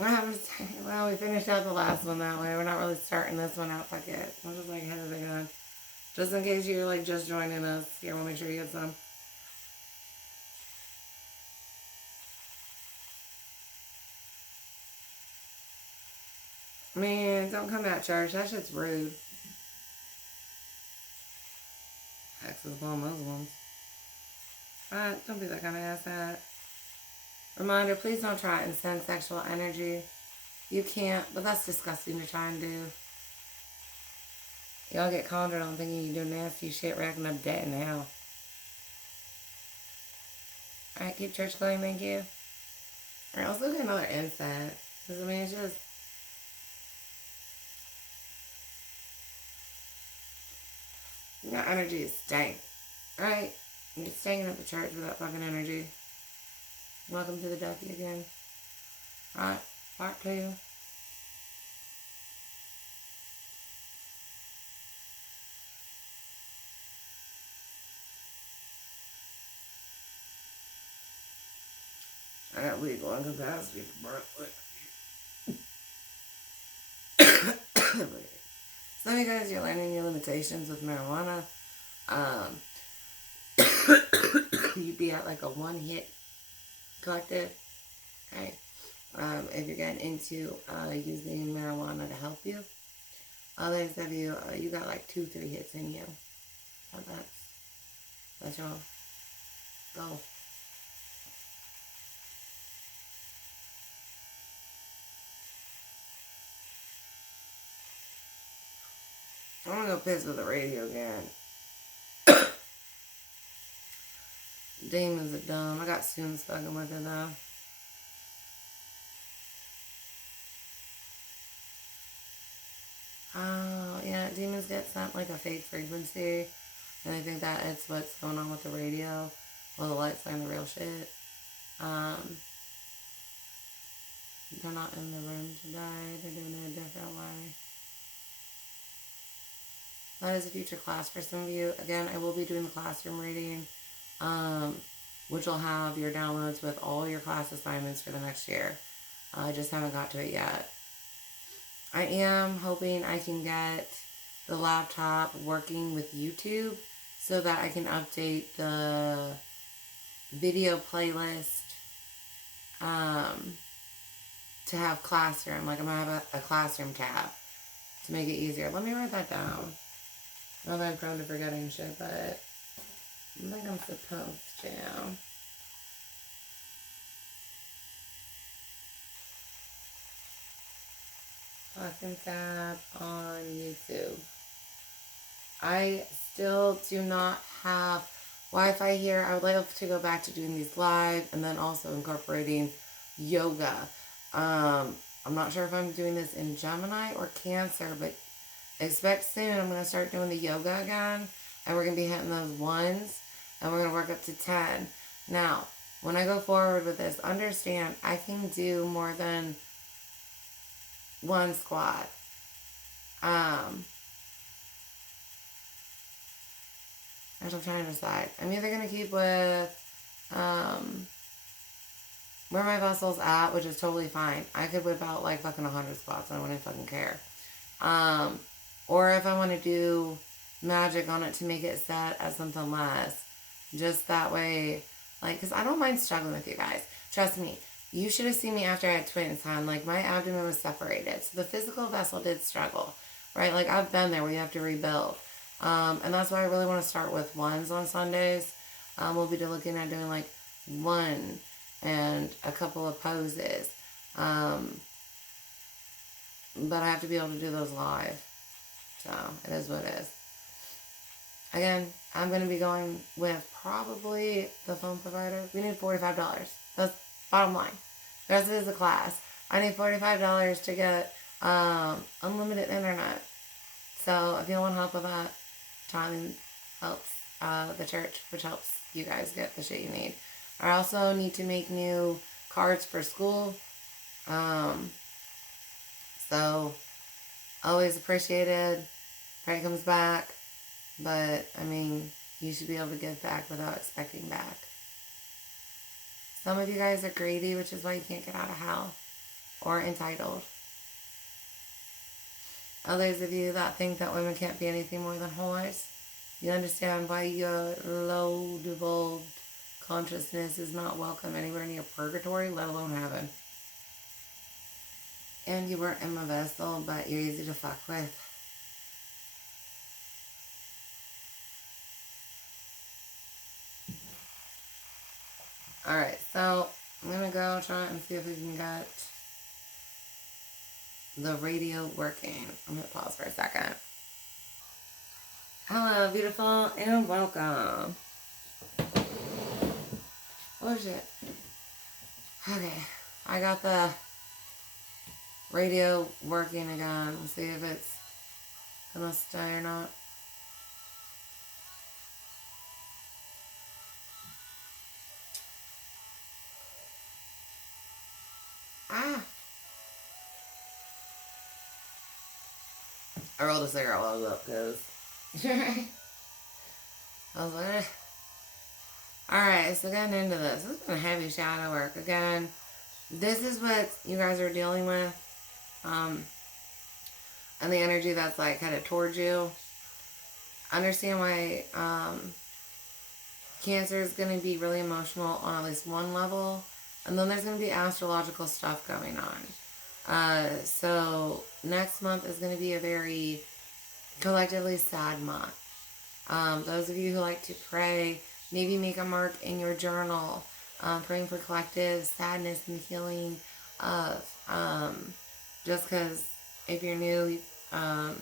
Well, we finished out the last one that way. We're not really starting this one out. Fuck it. I'm just like, how did it go? Just in case you're like just joining us. Here, we'll make sure you get some. Man, don't come at church. That shit's rude. Hexes upon Muslims. But don't be that kind of asshat. Reminder, please don't try and send sexual energy. You can't, but that's disgusting to try and do. Y'all get conjured on thinking you do nasty shit, racking up debt in hell. Alright, keep church going, thank you. Alright, let's look at another insight. Because, I mean, it's just... Your energy is stank. Alright? You're stinking up the church with that fucking energy. Welcome to the Ducky again. Alright, part 2. I got legal incapacity for birth. Some of you guys, you're learning your limitations with marijuana. You'd be at like a one-hit collective. Okay. If you're getting into using marijuana to help you. Others of you, you got like 2-3 hits in you. So that's your goal. I'm gonna go piss with the radio again. Demons are dumb. I got students fucking with it though. Oh, yeah, demons get sent like a fake frequency. And I think that it's what's going on with the radio. Well, the lights are in the real shit. They're not in the room today. They're doing it a different way. That is a future class for some of you. Again, I will be doing the classroom reading, which will have your downloads with all your class assignments for the next year. I just haven't got to it yet. I am hoping I can get the laptop working with YouTube so that I can update the video playlist to have classroom. Like I'm going to have a classroom tab to make it easier. Let me write that down. I know that I'm prone to forgetting shit, but I think I'm supposed to. Classroom tab on YouTube. I still do not have Wi-Fi here. I would like to go back to doing these live and then also incorporating yoga. I'm not sure if I'm doing this in Gemini or Cancer, but expect soon I'm going to start doing the yoga again, and we're going to be hitting those ones, and we're going to work up to 10. Now, when I go forward with this, understand I can do more than one squat. As I'm trying to decide. I'm either going to keep with where my vessel's at, which is totally fine. I could whip out like fucking 100 squats and I wouldn't fucking care. Or if I want to do magic on it to make it set as something less. Just that way, like, because I don't mind struggling with you guys. Trust me. You should have seen me after I had twins, hon. Like, my abdomen was separated. So the physical vessel did struggle, right? Like, I've been there where you have to rebuild. And that's why I really want to start with ones on Sundays. We'll be looking at doing, like, one and a couple of poses. But I have to be able to do those live. So, it is what it is. Again, I'm going to be going with probably the phone provider. We need $45. That's bottom line. The rest of it is a class. I need $45 to get unlimited internet. So, if you want help with that, Charlie helps the church, which helps you guys get the shit you need. I also need to make new cards for school. So, always appreciated. Pray it comes back. But, I mean, you should be able to give back without expecting back. Some of you guys are greedy, which is why you can't get out of hell. or entitled. Others of you that think that women can't be anything more than whores, you understand why your low devolved consciousness is not welcome anywhere near purgatory, let alone heaven. And you weren't in my vessel, but you're easy to fuck with. Alright, so I'm going to go try and see if we can get the radio working. I'm going to pause for a second. Hello, beautiful, and welcome. Oh, shit. Okay, I got the radio working again. Let's see if it's gonna stay or not. Ah! I rolled a cigarette while I was up, because I was like, Alright, so getting into this. This has been heavy shadow work. Again, this is what you guys are dealing with. And the energy that's like headed towards you. Understand why Cancer is going to be really emotional on at least one level. And then there's going to be astrological stuff going on. So next month is going to be a very collectively sad month. Those of you who like to pray, maybe make a mark in your journal, praying for collective sadness and healing of, just because if you're new and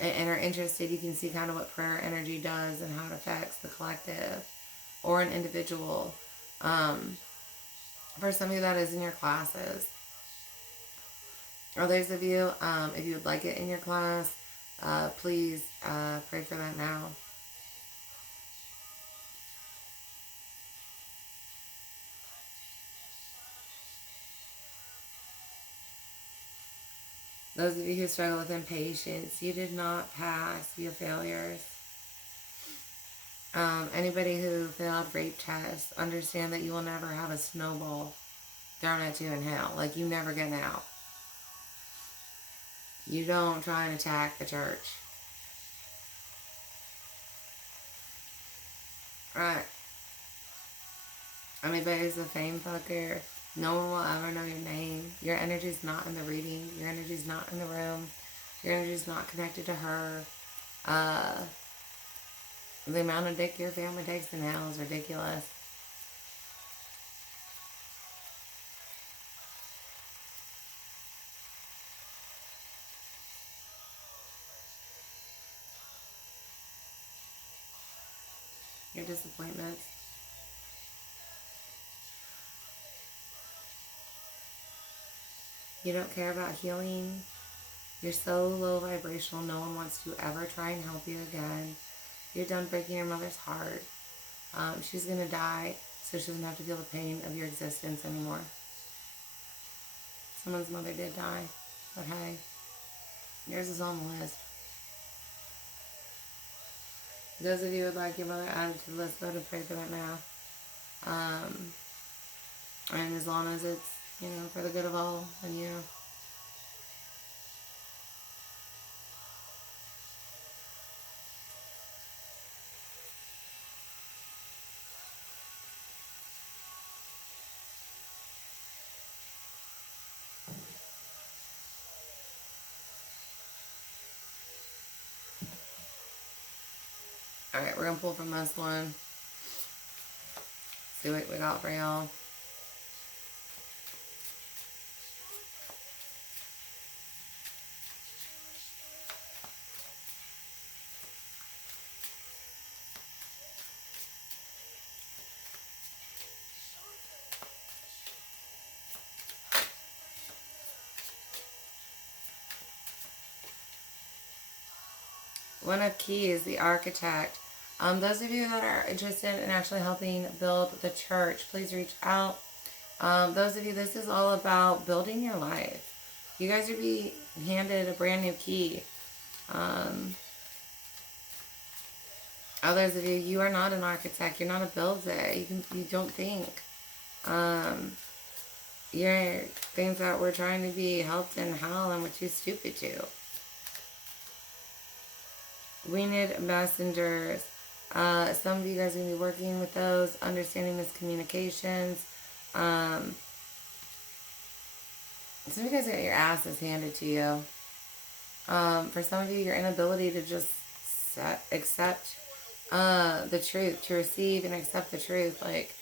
are interested, you can see kind of what prayer energy does and how it affects the collective or an individual. For some of you that is in your classes. Others of you, if you would like it in your class, please pray for that now. Those of you who struggle with impatience, you did not pass your failures. Anybody who failed rape tests, understand that you will never have a snowball thrown at you in hell. Like, you never get out. You don't try and attack the church. Right. Anybody who's a fame fucker, no one will ever know your name. Your energy's not in the reading. Your energy's not in the room. Your energy's not connected to her. The amount of dick your family takes in hell is ridiculous. Your disappointments. You don't care about healing. You're so low vibrational, no one wants to ever try and help you again. You're done breaking your mother's heart. She's going to die, so she doesn't have to feel the pain of your existence anymore. Someone's mother did die, but hey, yours is on the list. Those of you who would like your mother added to the list, go to pray for that now. And as long as it's, for the good of all, and you. Alright, we're going to pull from this one. See what we got for y'all. One of Keys, the architect. Those of you that are interested in actually helping build the church, please reach out. Those of you, this is all about building your life. You guys are being handed a brand new key. Others of you, you are not an architect. You're not a builder. You don't think. You're things that we're trying to be helped in hell and we're too stupid to. We need messengers. Some of you guys are going to be working with those, understanding miscommunications. Some of you guys got your asses handed to you. For some of you, your inability to just accept the truth, to receive and accept the truth, like,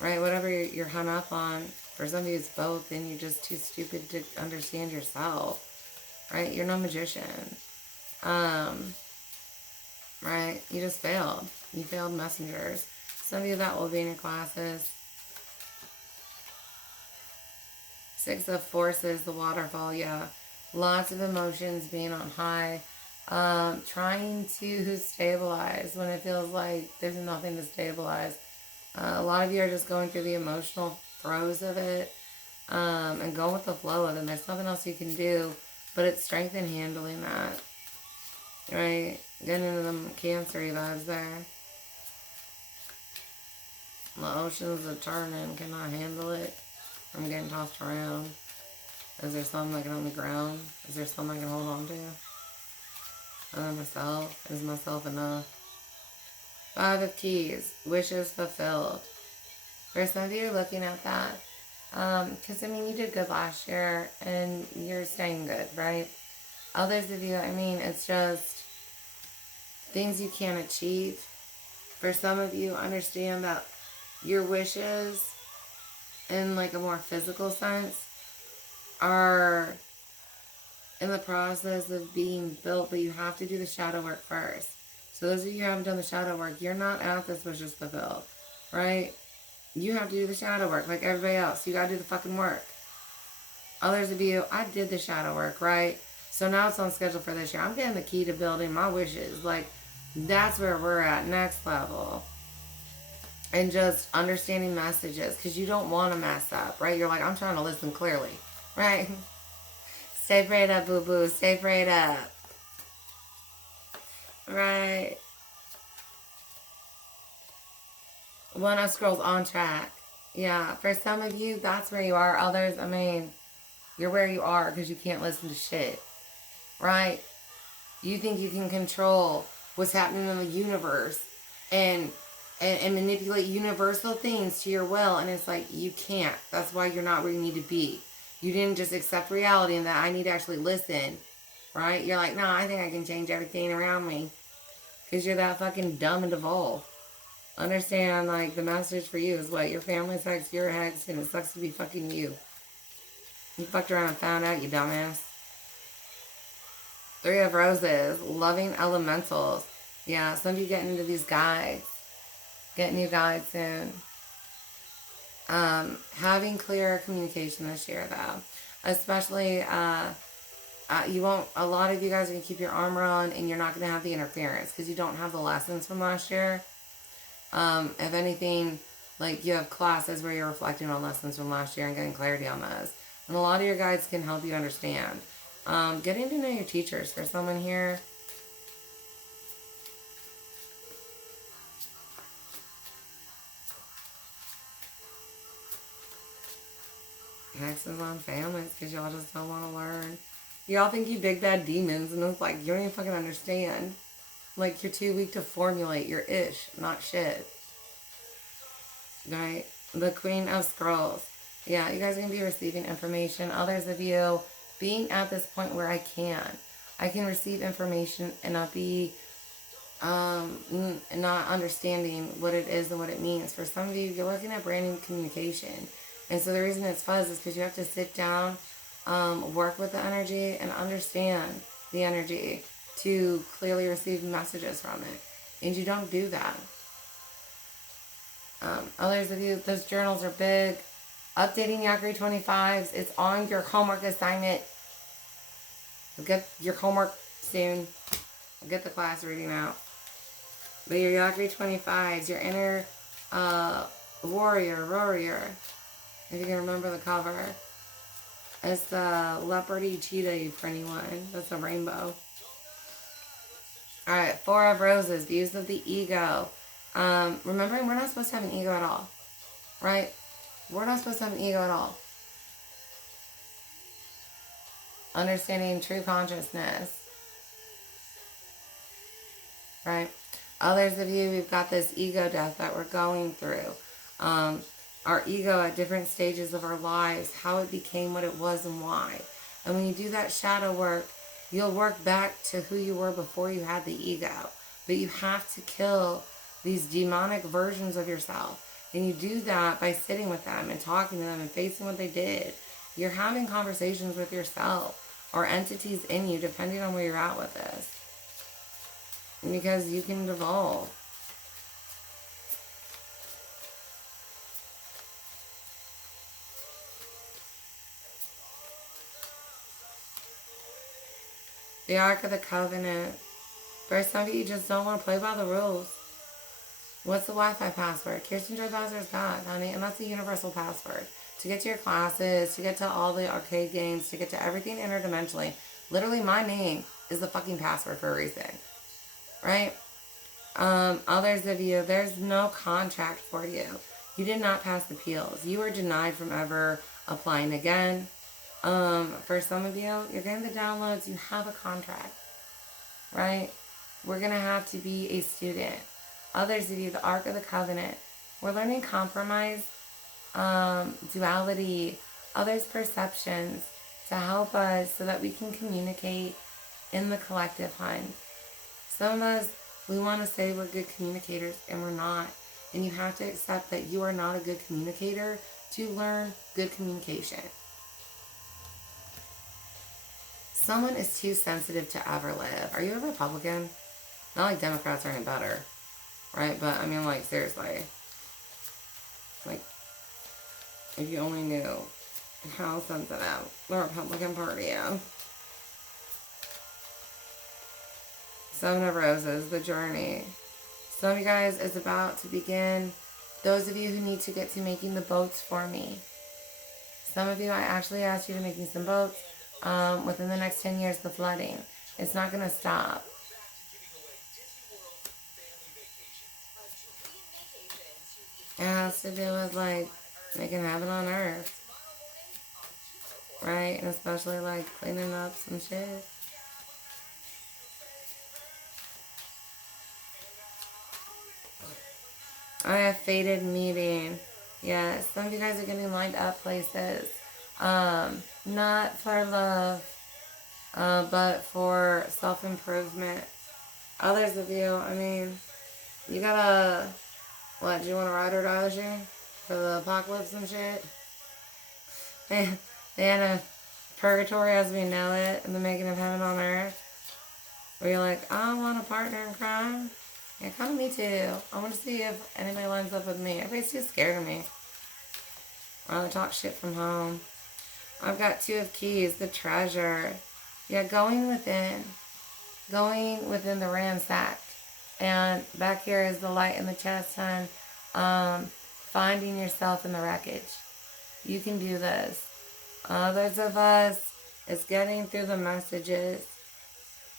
right, whatever you're hung up on. For some of you, it's both, and you're just too stupid to understand yourself, right? You're no magician, right? You just failed. You failed messengers. Some of you, that will be in your classes. Six of Forces, the waterfall, yeah. Lots of emotions, being on high. Trying to stabilize when it feels like there's nothing to stabilize. A lot of you are just going through the emotional throes of it, and go with the flow of it. There's nothing else you can do, but it's strength in handling that, right? Getting into them Cancer-y vibes there. The oceans are turning, cannot handle it. I'm getting tossed around. Is there something I can on the ground? Is there something I can hold on to? Other than myself? Is myself enough? 5 of Keys. Wishes fulfilled. For some of you looking at that, because, I mean, you did good last year, and you're staying good, right? Others of you, I mean, it's just things you can't achieve. For some of you, understand that your wishes, in like a more physical sense, are in the process of being built, but you have to do the shadow work first. So those of you who haven't done the shadow work, you're not at this wishes fulfilled, right? You have to do the shadow work like everybody else. You gotta do the fucking work. Others of you, I did the shadow work, right? So now it's on schedule for this year. I'm getting the key to building my wishes. Like, that's where we're at, next level. And just understanding messages, because you don't want to mess up, right? You're like, I'm trying to listen clearly, right? Stay prayed up, boo-boo. Stay prayed up. Right. One of Scrolls, on track. Yeah, for some of you, that's where you are. Others, I mean, you're where you are because you can't listen to shit, right? You think you can control what's happening in the universe and manipulate universal things to your will, and it's like, you can't. That's why you're not where you need to be. You didn't just accept reality and that I need to actually listen, right? You're like, no, I think I can change everything around me because you're that fucking dumb and devolved. Understand, like, the message for you is what? Your family's hex, your hex, and it sucks to be fucking you. You fucked around and found out, you dumbass. 3 of Roses, loving elementals. Yeah, some of you getting into these guides. Get new guides soon. Having clearer communication this year, though. Especially, you won't, a lot of you guys are going to keep your armor on, and you're not going to have the interference because you don't have the lessons from last year. If anything, like, you have classes where you're reflecting on lessons from last year and getting clarity on those. And a lot of your guides can help you understand. Getting to know your teachers for someone here. Hexes on families because y'all just don't want to learn. Y'all think you big bad demons, and it's like, you don't even fucking understand. Like, you're too weak to formulate your ish, not shit. Right? The Queen of Scrolls. Yeah, you guys are going to be receiving information. Others of you being at this point where I can receive information and not be, not understanding what it is and what it means. For some of you, you're looking at brand new communication. And so the reason it's fuzz is because you have to sit down, work with the energy, and understand the energy to clearly receive messages from it. And you don't do that. Others of you, those journals are big. Updating Yakri 25s. It's on your homework assignment. You'll get your homework soon. I'll get the class reading out. But your Yakri 25s, your inner warrior, if you can remember the cover. It's the leopardy cheetah pretty one. That's a rainbow. Alright, 4 of Roses, views of the ego. Remembering we're not supposed to have an ego at all. Right? We're not supposed to have an ego at all. Understanding true consciousness. Right? Others of you, we've got this ego death that we're going through. Our ego at different stages of our lives, how it became what it was and why. And when you do that shadow work, you'll work back to who you were before you had the ego. But you have to kill these demonic versions of yourself. And you do that by sitting with them and talking to them and facing what they did. You're having conversations with yourself or entities in you, depending on where you're at with this. Because you can devolve. The Ark of the Covenant. For some of you, just don't want to play by the rules. What's the Wi-Fi password? Kirsten Joy Bowser's God, honey. And that's the universal password. To get to your classes, to get to all the arcade games, to get to everything interdimensionally. Literally, my name is the fucking password for a reason. Right? Others of you, there's no contract for you. You did not pass the appeals. You were denied from ever applying again. For some of you, you're getting the downloads. You have a contract. Right? We're going to have to be a student. Others of you, the Ark of the Covenant. We're learning compromise, duality, others' perceptions to help us so that we can communicate in the collective, hun. Some of us, we want to say we're good communicators, and we're not. And you have to accept that you are not a good communicator to learn good communication. Someone is too sensitive to ever live. Are you a Republican? Not like Democrats are any better, right? But I mean, like, seriously. Like, if you only knew how sensitive the Republican Party is. Seven of Roses, the journey. Some of you guys, it's about to begin. Those of you who need to get to making the boats for me. Some of you, I actually asked you to make me some boats. Within the next 10 years, the flooding. It's not going to stop. It has to do with, like, making heaven on earth. Right? And especially, like, cleaning up some shit. I have fated meeting. Yes, some of you guys are getting lined up places. Not for love, but for self-improvement. Others of you, I mean, you gotta, what, do you want to ride or die this year? For the apocalypse and shit? The end of purgatory as we know it, and the making of heaven on earth. Where you're like, I want a partner in crime. Yeah, kind of me too. I want to see if anybody lines up with me. Everybody's too scared of me. I rather talk shit from home. I've got 2 of keys, the treasure. Yeah, going within the ransacked. And back here is the light in the chest, hun. Finding yourself in the wreckage. You can do this. Others of us, it's getting through the messages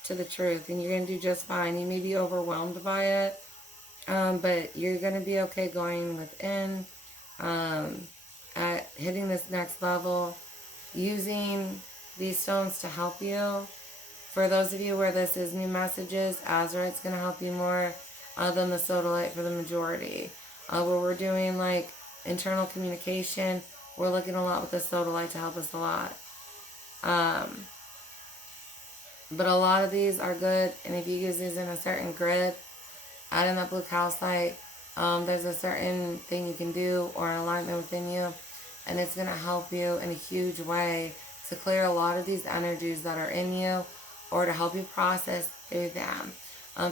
to the truth, and you're going to do just fine. You may be overwhelmed by it, but you're going to be okay going within, at hitting this next level, using these stones to help you. For those of you where this is new messages, Azurite's going to help you more than the Sodalite for the majority. Where we're doing like internal communication, we're looking a lot with the Sodalite to help us a lot. But a lot of these are good, and if you use these in a certain grid, add in that blue calcite, there's a certain thing you can do or an alignment within you, and it's going to help you in a huge way to clear a lot of these energies that are in you or to help you process through them.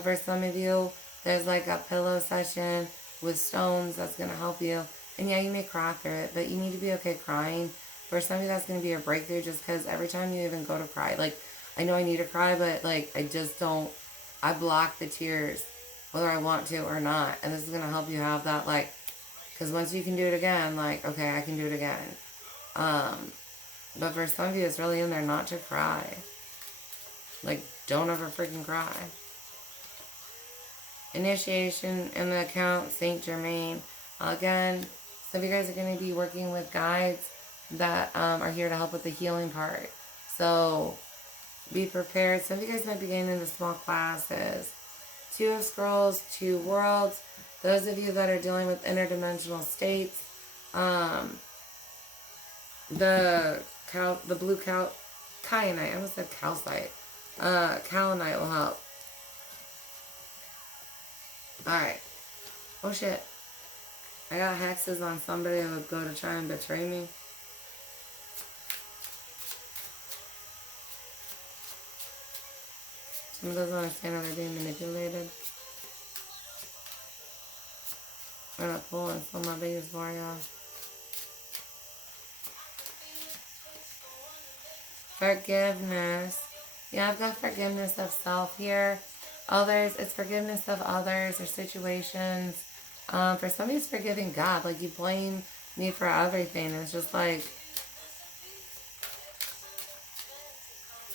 For some of you, there's like a pillow session with stones that's going to help you. And yeah, you may cry through it, but you need to be okay crying. For some of you, that's going to be a breakthrough just because every time you even go to cry, like, I know I need to cry, but like, I just don't, I block the tears, whether I want to or not. And this is going to help you have that, like, because once you can do it again, like, okay, I can do it again. But for some of you, it's really in there not to cry. Like, don't ever freaking cry. Initiation in the account, Saint Germain. Again, Some of you guys are going to be working with guides that are here to help with the healing part. So be prepared. Some of you guys might be getting into small classes. 2 of Scrolls, 2 Worlds. Those of you that are dealing with interdimensional states, the blue kyanite, I almost said calcite. Kalinite will help. Alright. Oh shit. I got hexes on somebody who would go to try and betray me. Some doesn't understand how they're being manipulated. I'm gonna pull and fill my biggest bar, y'all. Forgiveness. Yeah, I've got forgiveness of self here. Others, it's forgiveness of others or situations. For some, it's forgiving God. Like, you blame me for everything. It's just like,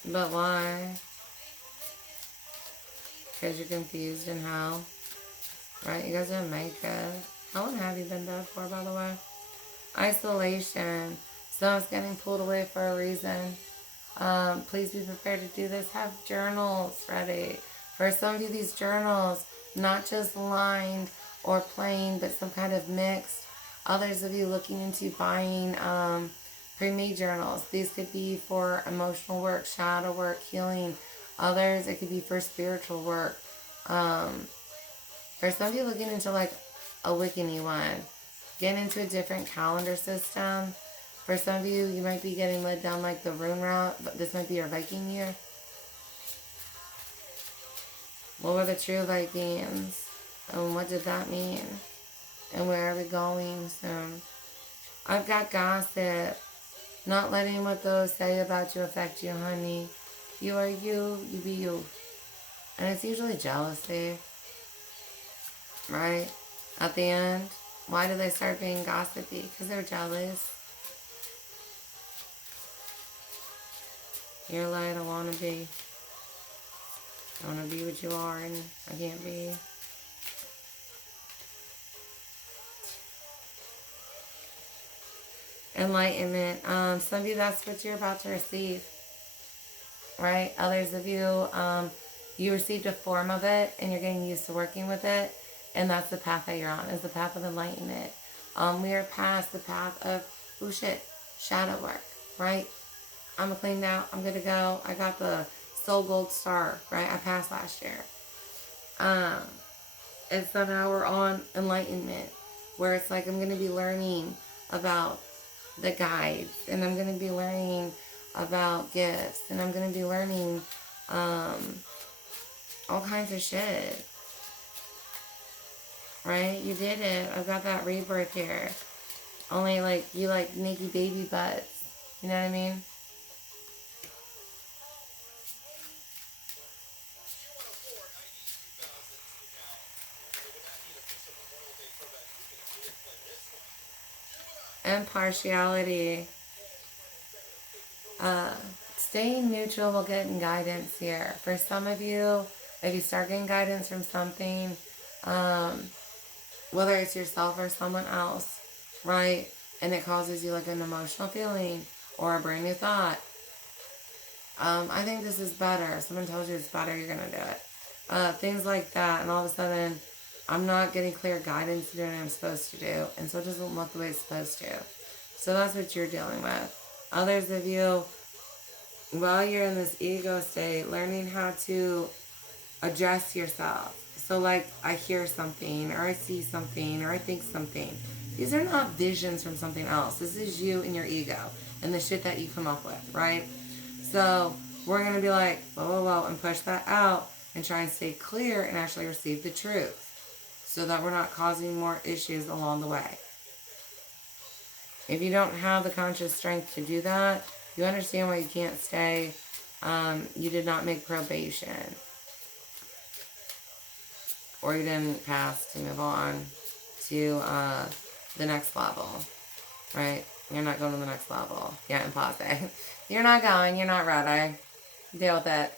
but why? Because you're confused and how. Right? You guys didn't make it. How long have you been dead for, by the way? Isolation. So it's getting pulled away for a reason. Please be prepared to do this. Have journals ready. For some of you, these journals, not just lined or plain, but some kind of mixed. Others of you looking into buying pre-made journals. These could be for emotional work, shadow work, healing. Others, it could be for spiritual work. For some of you looking into like a Wiccan one, get into a different calendar system. For some of you, you might be getting led down like the rune route, but this might be your Viking year. What were the true Vikings? And what did that mean? And where are we going soon? I've got gossip. Not letting what those say about you affect you, honey. You are you, you be you. And it's usually jealousy. Right? At the end, why do they start being gossipy? Because they're jealous. You're light, I want to be. I want to be what you are and I can't be. Enlightenment. Some of you, that's what you're about to receive. Right? Others of you, you received a form of it and you're getting used to working with it. And that's the path that you're on, is the path of enlightenment. We are past the path of, shadow work, right? I'm cleaned out. I'm good to go. I got the soul gold star, right? I passed last year. And so now we're on enlightenment, where it's like I'm going to be learning about the guides, and I'm going to be learning about gifts, and I'm going to be learning all kinds of shit. Right? You did it. I've got that rebirth here. Only like you like naked baby butts. You know what I mean? Impartiality. Staying neutral will get guidance here. For some of you, if you start getting guidance from something, whether it's yourself or someone else, right? And it causes you like an emotional feeling or a brand new thought. I think this is better. If someone tells you it's better, you're going to do it. Things like that. And all of a sudden, I'm not getting clear guidance to do what I'm supposed to do. And so it doesn't look the way it's supposed to. So that's what you're dealing with. Others of you, while you're in this ego state, learning how to address yourself. So like, I hear something, or I see something, or I think something. These are not visions from something else. This is you and your ego, and the shit that you come up with, right? So, we're going to be like, whoa, and push that out, and try and stay clear, and actually receive the truth. So that we're not causing more issues along the way. If you don't have the conscious strength to do that, you understand why you can't stay. You did not make probation. Or you didn't pass to move on to the next level, right? You're not going to the next level. Yeah, impose. You're not going. You're not ready. Deal with it.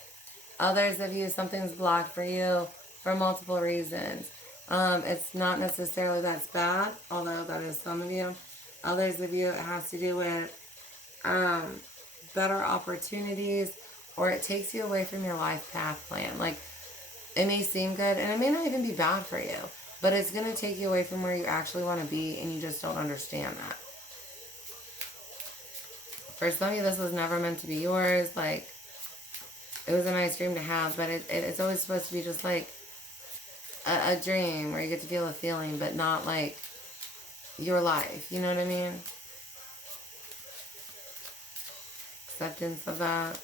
Others of you, something's blocked for you for multiple reasons. It's not necessarily that's bad, although that is some of you. Others of you, it has to do with better opportunities, or it takes you away from your life path plan. Like, it may seem good, and it may not even be bad for you, but it's going to take you away from where you actually want to be, and you just don't understand that. For some of you, this was never meant to be yours. Like, it was a nice dream to have, but it's always supposed to be just like a dream where you get to feel a feeling, but not like your life. You know what I mean? Acceptance of that.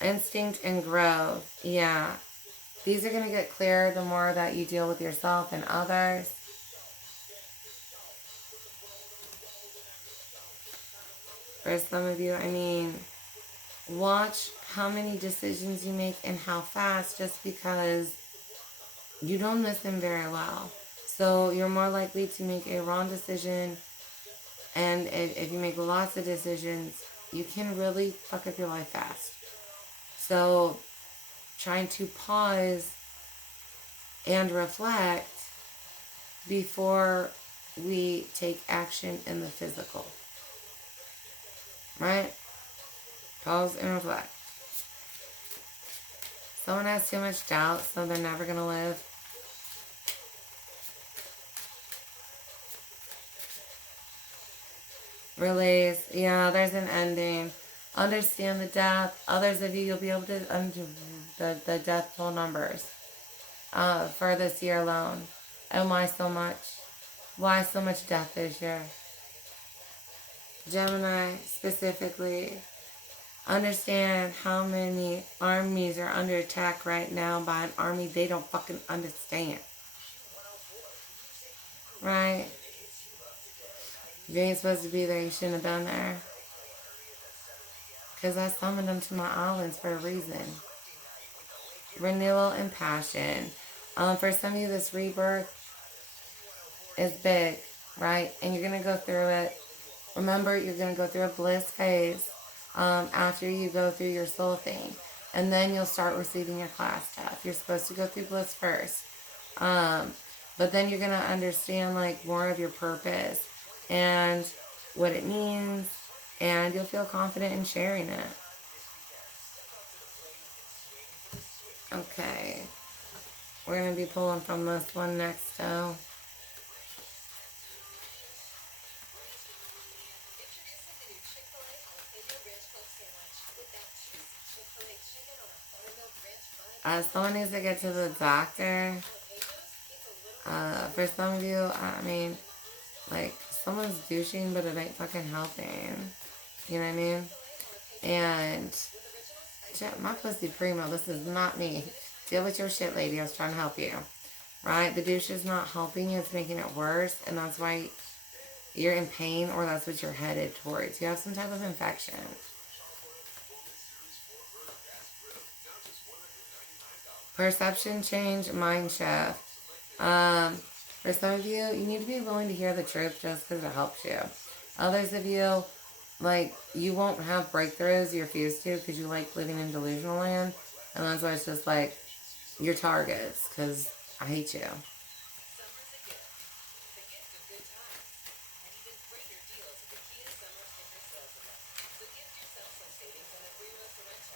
Instinct and growth. Yeah. These are going to get clearer the more that you deal with yourself and others. For some of you, I mean, watch how many decisions you make and how fast, just because you don't listen very well. So you're more likely to make a wrong decision, and if you make lots of decisions, you can really fuck up your life fast. So trying to pause and reflect before we take action in the physical. Right? Pause and reflect. Someone has too much doubt, so they're never going to live. Release. Yeah, there's an ending. Understand the death. Others of you, you'll be able to undo the death toll numbers for this year alone. And why so much? Why so much death this year? Gemini, specifically, understand how many armies are under attack right now by an army they don't fucking understand. Right? If you ain't supposed to be there, you shouldn't have been there. Because I summoned them to my islands for a reason. Renewal and passion. For some of you, this rebirth is big, right? And you're going to go through it. Remember, you're going to go through a bliss phase after you go through your soul thing. And then you'll start receiving your class stuff. You're supposed to go through bliss first. But then you're going to understand, like, more of your purpose and what it means. And you'll feel confident in sharing it. Okay. We're going to be pulling from this one next, though. Someone needs to get to the doctor. For some of you, I mean, like, someone's douching, but it ain't fucking helping. You know what I mean? And, my pussy primo, this is not me. Deal with your shit, lady. I was trying to help you. Right? The douche is not helping you. It's making it worse. And that's why you're in pain, or that's what you're headed towards. You have some type of infection. Perception change, mind shift. For some of you, you need to be willing to hear the truth just because it helps you. Others of you, like, you won't have breakthroughs you refuse to because you like living in delusional land. And that's why it's just like your targets, because I hate you.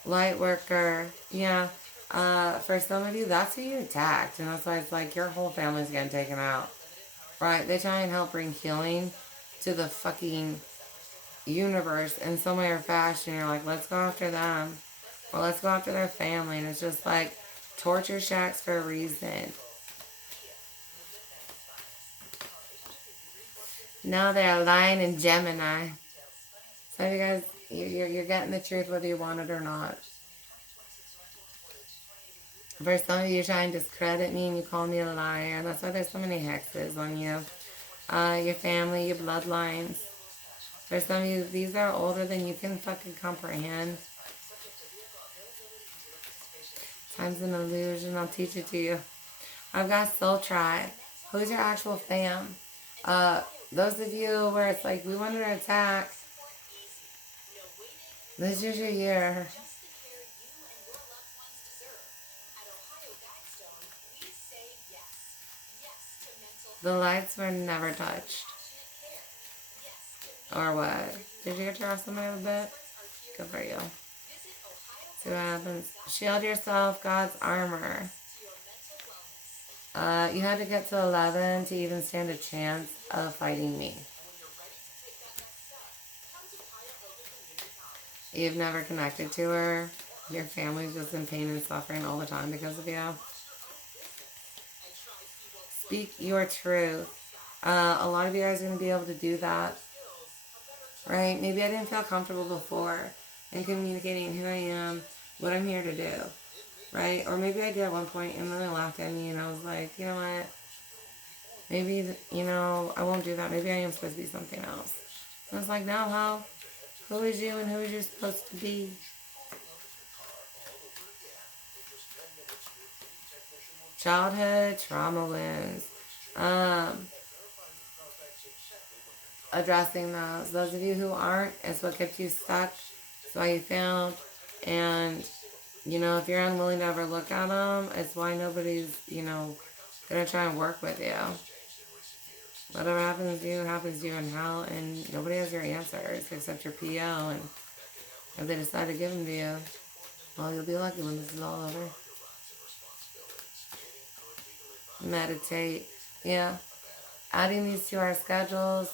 Light worker, yeah. For some of you, that's who you attacked. And that's why it's like your whole family's getting taken out. Right? They try and help bring healing to the fucking universe in some way or fashion. You're like, let's go after them. Or let's go after their family. And it's just like torture shacks for a reason. Now they're lying in Gemini. So you guys, you're getting the truth whether you want it or not. For some of you, try and discredit me and you call me a liar. And that's why there's so many hexes on you. Your family, your bloodlines. For some of you, these are older than you can fucking comprehend. Time's an illusion. I'll teach it to you. I've got Soul Tribe. Who's your actual fam? Those of you where it's like, we wanted to attack. This is your year. The lights were never touched. Or what? Did you get to rough somebody a bit? Good for you. See what happens. Shield yourself, God's armor. You had to get to 11 to even stand a chance of fighting me. You've never connected to her. Your family's just in pain and suffering all the time because of you. Speak your truth. A lot of you guys are going to be able to do that. Right? Maybe I didn't feel comfortable before in communicating who I am, what I'm here to do. Right? Or maybe I did at one point and then I laughed at me and I was like, you know what? Maybe, I won't do that. Maybe I am supposed to be something else. And I was like, no, how? Who is you and who is you supposed to be? Childhood trauma wounds. Addressing those. Those of you who aren't, it's what kept you stuck. It's why you failed. And, if you're unwilling to ever look at them, it's why nobody's, going to try and work with you. Whatever happens to you in hell, and nobody has your answers except your PO. And if they decide to give them to you, well, you'll be lucky when this is all over. Meditate. Yeah. Adding these to our schedules,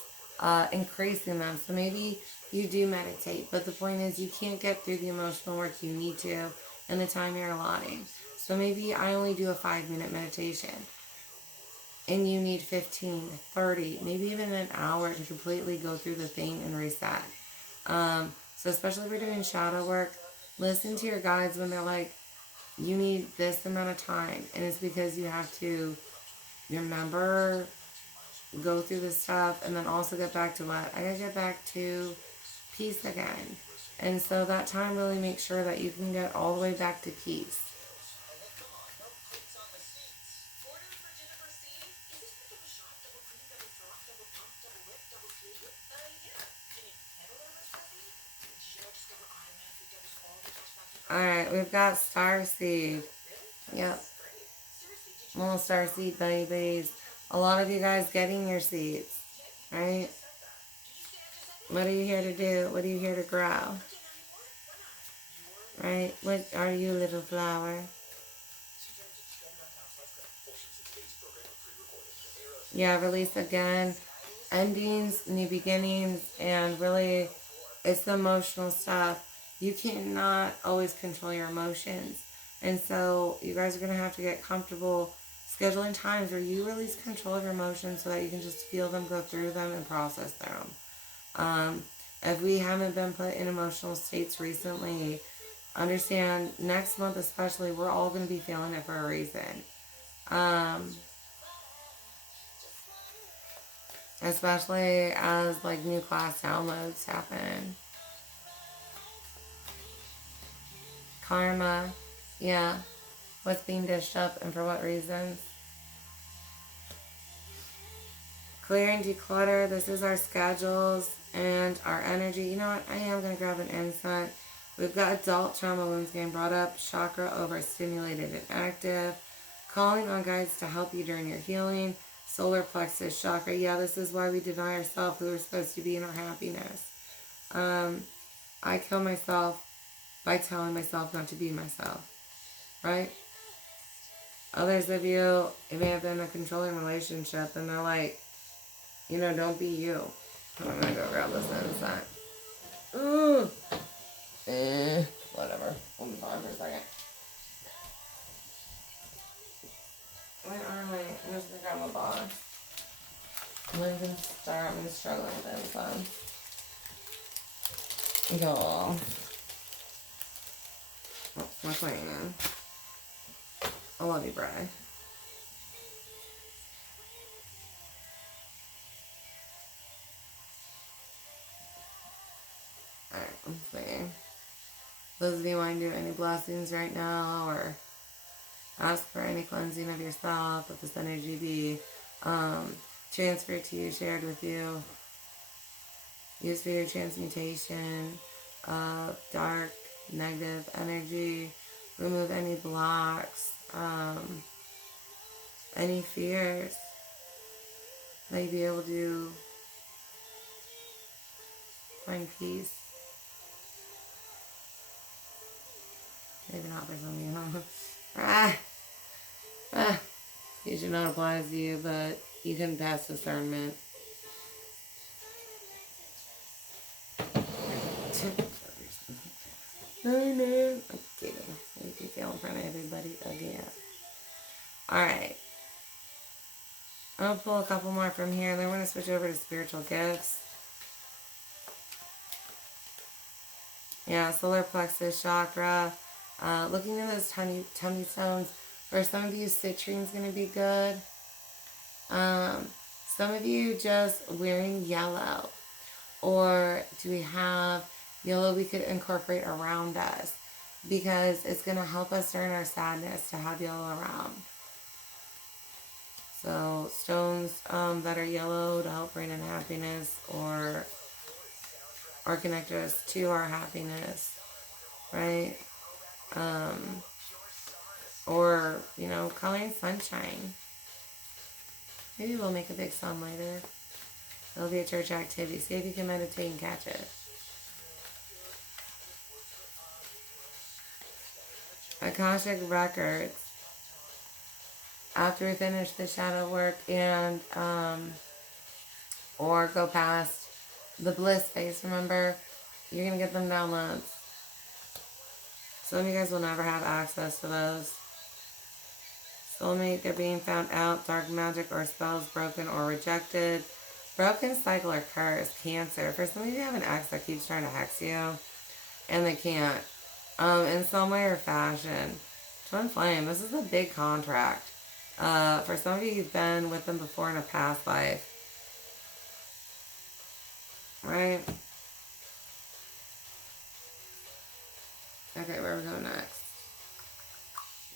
increasing them. So maybe you do meditate, but the point is you can't get through the emotional work you need to in the time you're allotting. So maybe I only do a 5-minute meditation and you need 15, 30, maybe even an hour to completely go through the thing and reset. So especially if you're doing shadow work, listen to your guides when they're like, you need this amount of time. And it's because you have to remember, go through this stuff, and then also get back to what? I gotta get back to peace again. And so that time really makes sure that you can get all the way back to peace. Alright, we've got starseed. Yep. Little starseed babies. A lot of you guys getting your seeds. Right? What are you here to do? What are you here to grow? Right? What are you, little flower? Yeah, release again. Endings, new beginnings, and really, it's the emotional stuff. You cannot always control your emotions. And so you guys are going to have to get comfortable scheduling times where you release control of your emotions so that you can just feel them, go through them, and process them. If we haven't been put in emotional states recently, understand next month especially, we're all going to be feeling it for a reason. Especially as new class downloads happen. Karma, yeah. What's being dished up and for what reasons? Clear and declutter. This is our schedules and our energy. You know what? I am going to grab an incense. We've got adult trauma wounds getting brought up. Chakra overstimulated and active. Calling on guides to help you during your healing. Solar plexus chakra. Yeah, this is why we deny ourselves who we're supposed to be in our happiness. I kill myself by telling myself not to be myself. Right? Others of you, it may have been a controlling relationship and they're like, don't be you. I'm going to go grab this incense. Whatever. We'll be fine for a second. Where are we? I'm just going to grab my box. I'm going to start. I'm struggling with incense. Y'all. Oh, my plan again. I love you, Bri. Alright, let's see. Those of you wanting to do any blessings right now or ask for any cleansing of yourself, let this energy be transferred to you, shared with you. Use for your transmutation of dark, negative energy. Remove any blocks, any fears. Maybe able to find peace. Maybe not for some of you, huh? You should not apply to you, but you can pass discernment. No, I'm kidding. You can feel in front of everybody again. Alright. I'm going to pull a couple more from here, and then we're going to switch over to spiritual gifts. Yeah, solar plexus chakra. Looking at those tummy stones. For some of you, citrine is going to be good. Some of you just wearing yellow. Or do we have yellow we could incorporate around us? Because it's going to help us during our sadness to have yellow around. So stones that are yellow to help bring in happiness or connect us to our happiness, right? Or, you know, coloring sunshine. Maybe we'll make a big sun later. It'll be a church activity. See if you can meditate and catch it. Akashic records. After we finish the shadow work and or go past the bliss phase, remember, you're going to get them downloads. Some of you guys will never have access to those. Soulmate, they're being found out. Dark magic or spells broken or rejected. Broken cycle or curse. Cancer. For some of you, you have an ex that keeps trying to hex you and they can't. In some way or fashion. Twin flame, this is a big contract. For some of you, you've been with them before in a past life. Right? Okay, where are we going next?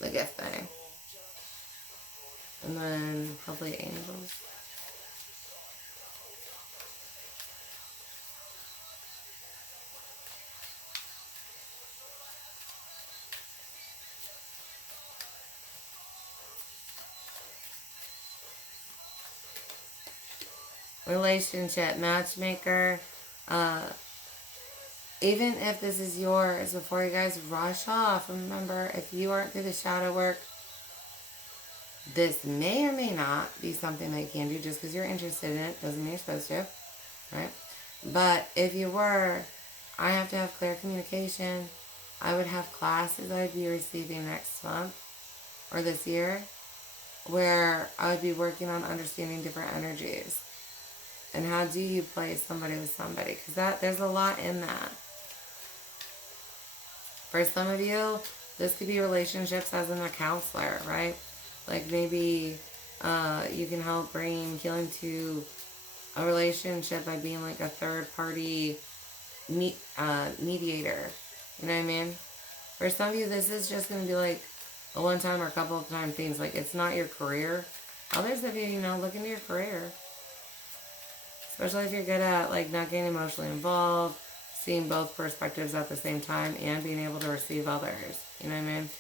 The gift thing. And then hopefully angels. Relationship, matchmaker. Even if this is yours, before you guys rush off, remember, if you aren't through the shadow work, this may or may not be something that you can do just because you're interested in it. Doesn't mean you're supposed to, right? But if you were, I have to have clear communication. I would have classes I'd be receiving next month or this year where I would be working on understanding different energies. And how do you place somebody with somebody? Because there's a lot in that. For some of you, this could be relationships as in a counselor, right? Like maybe you can help bring healing to a relationship by being like a third party mediator. You know what I mean? For some of you, this is just going to be like a one time or a couple of time things. Like it's not your career. Others of you, you know, look into your career. Especially if you're good at like not getting emotionally involved, seeing both perspectives at the same time, and being able to receive others. You know what I mean?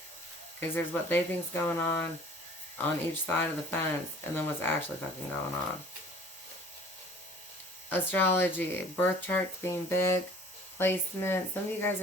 Because there's what they think's going on each side of the fence, and then what's actually fucking going on. Astrology, birth charts being big, placement. Some of you guys are